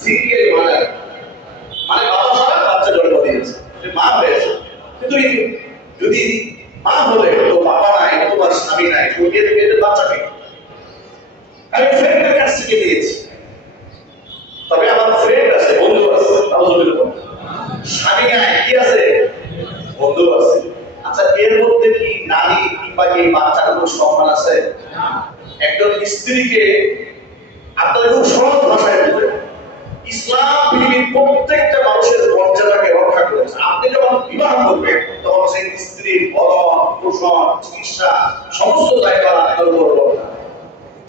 Single mother মানে বাবা ছাড়া বাচ্চা জন্ম দিয়েছে। মা হয়েছে। কিন্তু যদি মা হলে তো বাবা নাই তোমার স্বামী নাই তো এদের এদের বাচ্চাকে আমি ফ্রেন্ডের কাছ থেকে দিয়েছি তবে আমার ফ্রেন্ড আছে বন্ধু আছে স্বামী নাই কি আছে? বন্ধু আছে। আচ্ছা এর মধ্যে কি নারী কিংবা এই বাচ্চার কোনো সম্মান আছে? একজন স্ত্রীকে আপনাদের খুব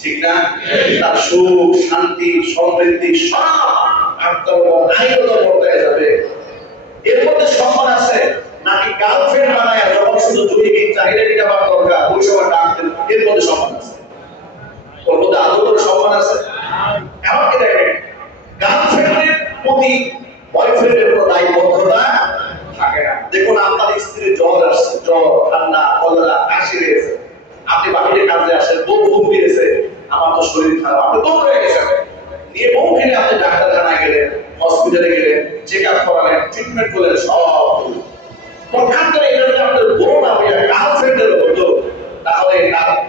ঠিক তার সুখ শান্তি সম্মান আছে নাকি গার্লফ্রেন্ড বানায় যখন শুধু চাহিদা দরকার ওই সময় ডাকতেন এর মধ্যে সম্মান আছে ওর মধ্যে আদৌ কোনো সম্মান আছে এমনকি দেখেন গার্লফ্রেন্ডের প্রতি বয়ফ্রেন্ডের কোনো দায়বদ্ধতা থাকে না দেখুন আপনার স্ত্রীর জ্বর আসছে জ্বর ঠান্ডা কলরা কাশি হয়েছে আপনি বাহিরে কাজে আসেন বউ ঘুম দিয়েছে আমার তো শরীর খারাপ আপনি বন্ধ হয়ে গেছেন নিয়ে বউ ফিরে আপনি ডাক্তারখানায় গেলেন হসপিটালে গেলেন চেক আপ করালেন ট্রিটমেন্ট করলেন সব। পক্ষান্তরে এটা যদি আপনার বউ না হইয়া গার্লফ্রেন্ডের হতো তাহলে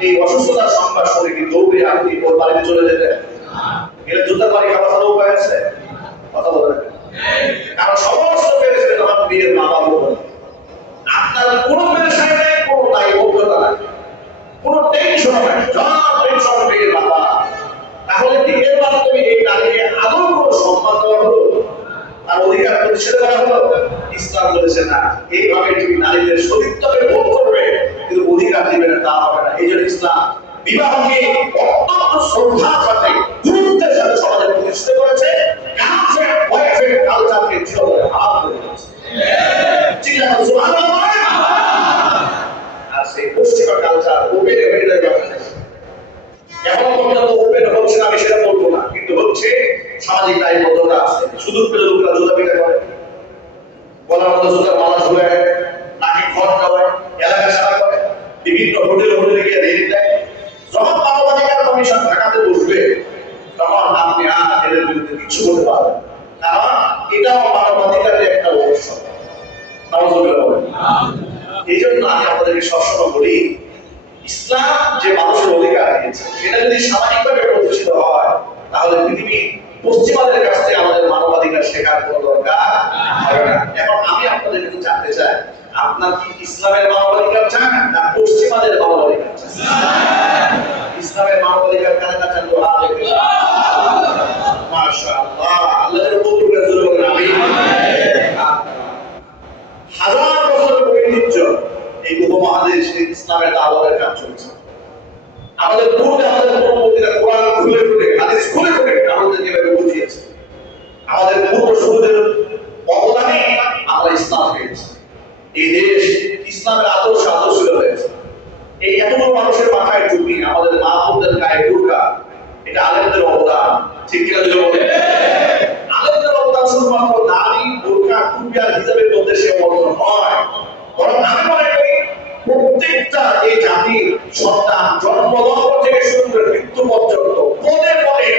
এই অসুস্থতার সংবাদ শুনে কি দৌড়ে আপনি ওর বাড়িতে চলে যেতেন? গেলে জুতার বাড়ি খাওয়া করা হলো ইসলাম বলেছে না এইভাবে তুমি নারীদের সতীত্বকে ভোগ করবে কিন্তু অধিকার দিবে না, তা হবে না। এই জন্য ইসলাম বিবাহকে অত্যন্ত শ্রদ্ধার সাথে ইসলামের মানবাধিকার চান না পশ্চিমাদের মানবাধিকার ইসলামের মানবাধিকার ইসলামের দাওয়াতের কাজ চলছে। আমাদের পূর্বে আমাদের খুলে খুলে আমাদের ইসলাম পেয়েছি। এই দেশ ইসলামের আদর্শ আদর্শিত হয়েছে এই এতগুলো মানুষের মাথায় টুপি, আমাদের মা বোনদের গায়ে বুর্কা এটা আলেমদের অবদান। ঠিক কিনা যদি বলে আলেমদের অবদান শুধুমাত্র নারী বোরকা টুপি আর হিজাবের মধ্যে সে অবদান নয়। বরং আমি মনে করি প্রত্যেকটা এই জাতির সন্তান জন্মলগ্ন থেকে শুরু করে মৃত্যু পর্যন্ত পদে পদে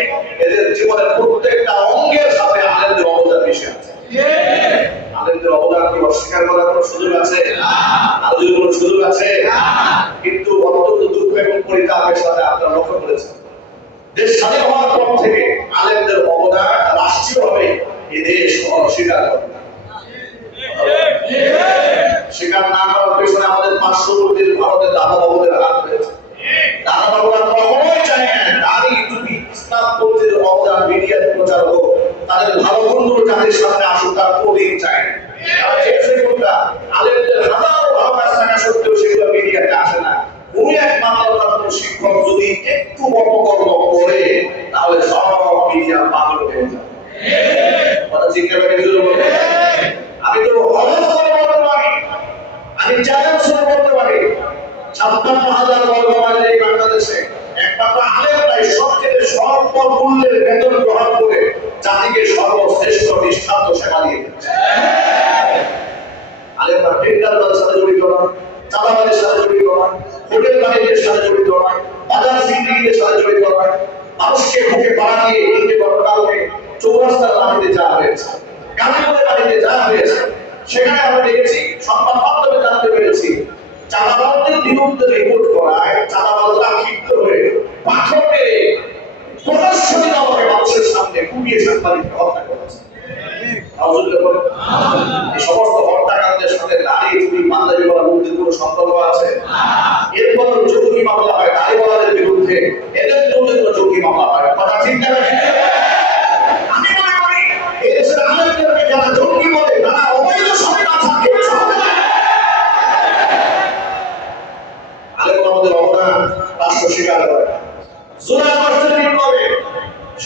এদের জীবনের প্রত্যেকটা অঙ্গের সাথে আলেমদের অবদান মিশে আছে আলেমদের অবদান কি অস্বীকার করার কোনো সুযোগ আছে আর যদি কোনো সুযোগ আছে কিন্তু অত্যন্ত এবং সাথে আপনারা লক্ষ্য করেছেন। দেশ স্বাধীন হওয়ার পর থেকে আলেমদের অবদান রাষ্ট্রীয়ভাবে এই দেশ অস্বীকার করে স্বীকার না করার পেছনে আমাদের পার্শ্ববর্তী ভারতের দাদা বাবুদের হাত রয়েছে। দাদা বাবুরা কখনোই চায় না যদি ইসলাম অবদান মিডিয়াতে প্রচার হোক, তাদের ভালো গুণগুলো জাতির সামনে আসুক, তার কোনদিন চায় না। আলেমদের হাজারো ভালো কাজ থাকা সত্ত্বেও সেগুলো মিডিয়াতে আসে না। কোন এক কোন শিক্ষক যদি একটু অপকর্ম করে, তাহলে সব মিডিয়া পাগল হয়ে আমি তো বলতে পারি। আমি চ্যালেঞ্জ করে বলতে পারি। ছাপ্পান্ন হাজার বর্গ মাইলের এই বাংলাদেশে একমাত্র সবচেয়ে স্বল্প মূল্যের বেতন গ্রহণ করে জাতিকে সর্বশ্রেষ্ঠ দৃষ্টান্ত সেবা দিয়ে চাঁদাবাজদের বিরুদ্ধে করা করায় চাঁদাবাজরা ক্ষিপ্ত হয়ে পাথর মেরে প্রদর্শনী দলকে মানুষের সামনে, কুড়িয়ে সাংবাদিককে হত্যা করেছে। সমস্ত হত্যাকাণ্ডের সাথে নারী চুরি কোনো সম্পর্ক আছে? এরপর চৌকি মামলা হয় বিরুদ্ধে এদের বিরুদ্ধে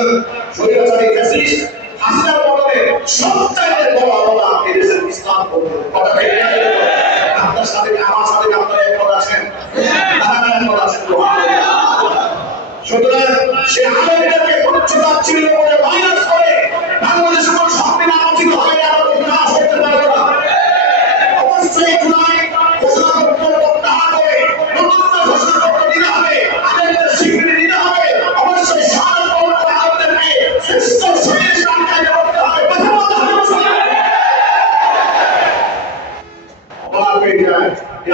সুতরাং স্বৈরাচারী ফ্যাসিস্ট হাসিনার? আপনার সাথে আমার সাথে আপনারা সুতরাং সে আলেমদেরকে পরিচ্ছন্ন ছিল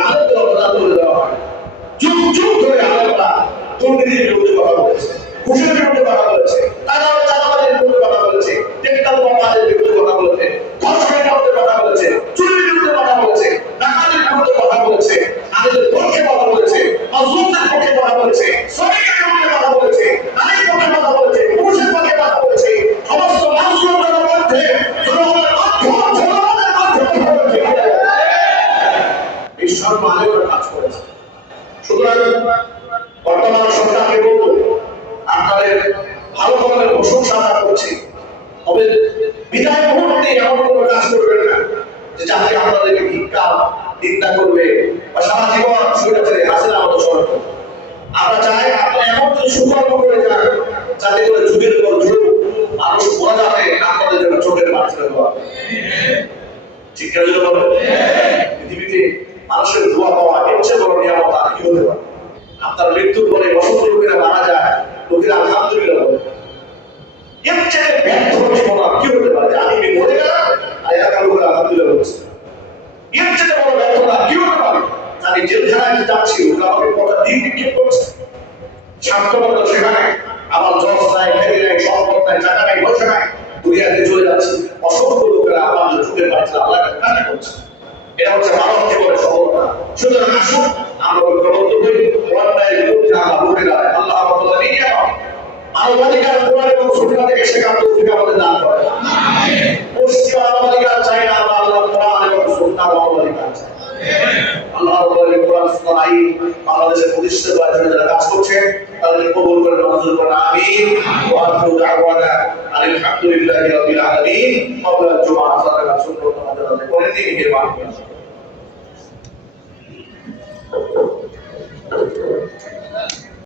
আলেমদের অবদান তুলে দেওয়া হয় যুগ যুগ ধরে আলেমরা দুর্নীতির বিরুদ্ধে কথা বলেছে ঘুষের বিরুদ্ধে কথা বলেছে বর্তমান সরকারকে বলব, আপনাদের ভালো ধরনের প্রশংসা আমরা করছি। তবে বিদায় মুহূর্তে এমন কোনো কাজ করবেন না যে যাতে আপনাদেরকে ভিক্ষা, নিন্দা করবে বা সারা জীবন সৈরাচারে হাসিনা মতো সরকার আমরা চাই আপনি এমন কিছু সুকর্ম করে যান, যাতে করে যুগের পর যুগ মানুষ বলা যাবে, আপনাদের জন্য চোখের পানি ঠিক আছে এটা হচ্ছে মানব জীবনের আল্লাহ আল্লাহ কোরআন প্রতিষ্ঠিত কাজ করছে তাদের কবুল করে মঞ্জুর আমিন। ওয়া আখিরু দাওয়ানা আলহামদুলিল্লাহি রাব্বিল আলামিন। সালাত অর্থনীতি নির্মাণ করা